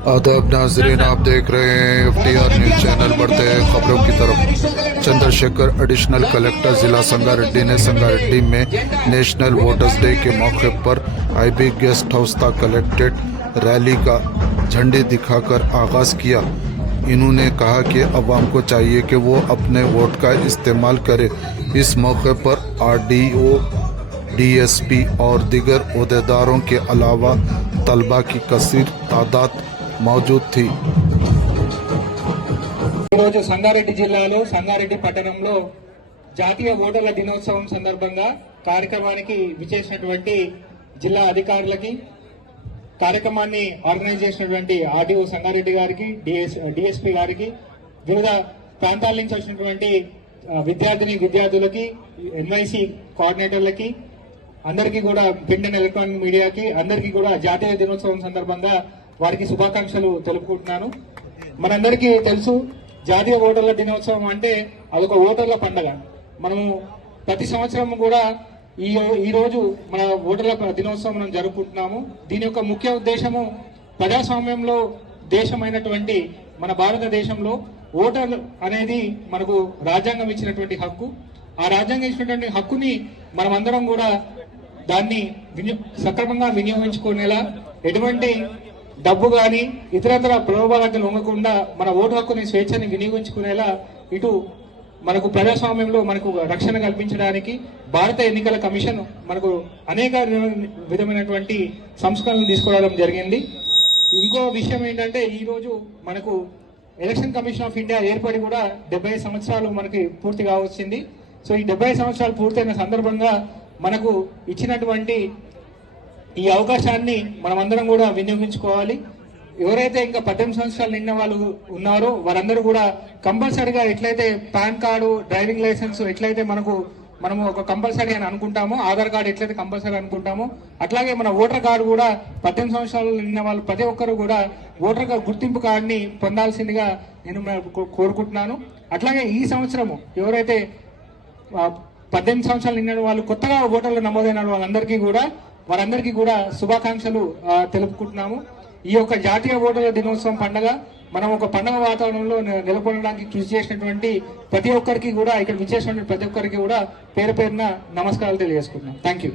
आदाब नाजरीन, आप देख रहे हैं एफटीआर न्यूज चैनल। बढ़ते हैं खबरों की तरफ। चंद्रशेखर एडिशनल कलेक्टर जिला संगारेड्डी ने संगारेड्डी में नेशनल वोटर्स डे के मौके पर आईबी गेस्ट हाउस तक कलेक्टेड रैली का झंडे दिखाकर आगाज किया। इन्होंने कहा कि अवाम को चाहिए कि वो अपने वोट का इस्तेमाल करे। इस मौके पर आरडीओ, डीएसपी और दीगर ओहदेदारों के अलावा तलबा की कसीर तादाद मौजूद थी। సంగారెడ్డి జిల్లాలో సంగారెడ్డి పట్టణంలో జాతీయ ఓటర్ల దినోత్సవం సందర్భంగా కార్యక్రమానికి విచ్చేసినటువంటి జిల్లా అధికారులకి, కార్యక్రమాన్ని ఆర్గనైజ్ చేసినటువంటి ఆర్డీఓ సంగారెడ్డి గారికి, డిఎస్పీ గారికి, వివిధ ప్రాంతాల నుంచి వచ్చినటువంటి విద్యార్థులకి, ఎన్వైసీ కోఆర్డినేటర్లకి, అందరికీ కూడా ప్రింట్ అండ్ ఎలక్ట్రానిక్ మీడియాకి అందరికీ కూడా జాతీయ దినోత్సవం సందర్భంగా వారికి శుభాకాంక్షలు తెలుపుకుంటున్నాను. మనందరికీ తెలుసు, జాతీయ ఓటర్ల దినోత్సవం అంటే అదొక ఓటర్ల పండుగ. మనము ప్రతి సంవత్సరం కూడా ఈ రోజు మన ఓటర్ల దినోత్సవం మనం జరుపుకుంటున్నాము. దీని యొక్క ముఖ్య ఉద్దేశము ప్రజాస్వామ్యంలో దేశమైనటువంటి మన భారతదేశంలో ఓటర్ అనేది మనకు రాజ్యాంగం ఇచ్చినటువంటి హక్కు. ఆ రాజ్యాంగం ఇచ్చినటువంటి హక్కుని మనమందరం కూడా దాన్ని సక్రమంగా వినియోగించుకునేలా, ఎటువంటి డబ్బు కానీ ఇతరతర ప్రలోభాలకు లొంగకుండా మన ఓటు హక్కుని స్వేచ్ఛని వినియోగించుకునేలా ఇటు మనకు ప్రజాస్వామ్యంలో మనకు రక్షణ కల్పించడానికి భారత ఎన్నికల కమిషన్ మనకు అనేక విధమైనటువంటి సంస్కరణలు తీసుకురావడం జరిగింది. ఇంకో విషయం ఏంటంటే, ఈ రోజు మనకు ఎలక్షన్ కమిషన్ ఆఫ్ ఇండియా ఏర్పడి కూడా 70 సంవత్సరాలు మనకి పూర్తిగా వచ్చింది. సో ఈ 70 సంవత్సరాలు పూర్తయిన సందర్భంగా మనకు ఇచ్చినటువంటి ఈ అవకాశాన్ని మనమందరం కూడా వినియోగించుకోవాలి. ఎవరైతే ఇంకా 18 సంవత్సరాలు నిన్న వాళ్ళు ఉన్నారో వారందరూ కూడా కంపల్సరీగా, ఎట్లయితే పాన్ కార్డు, డ్రైవింగ్ లైసెన్స్ ఎట్లయితే మనము ఒక కంపల్సరీ అని అనుకుంటామో, ఆధార్ కార్డు ఎట్లయితే కంపల్సరీ అనుకుంటామో, అట్లాగే మన ఓటర్ కార్డు కూడా 18 సంవత్సరాలు నిన్న వాళ్ళు ప్రతి ఒక్కరు కూడా ఓటర్ గుర్తింపు కార్డుని పొందాల్సిందిగా నేను కోరుకుంటున్నాను. అట్లాగే ఈ సంవత్సరము ఎవరైతే 18 సంవత్సరాలు నిన్న వాళ్ళు కొత్తగా ఓటర్లు నమోదైన వారందరికీ కూడా శుభాకాంక్షలు తెలుపుకుంటున్నాము. ఈ యొక్క జాతీయ ఓటర్ల దినోత్సవం పండుగ మనం ఒక పండుగ వాతావరణంలో నెలకొనడానికి కృషి చేసినటువంటి ప్రతి ఒక్కరికి కూడా, ఇక్కడ విచ్చేసినటువంటి ప్రతి ఒక్కరికి కూడా పేరు పేరున నమస్కారాలు తెలియజేసుకుంటున్నాం. Thank you.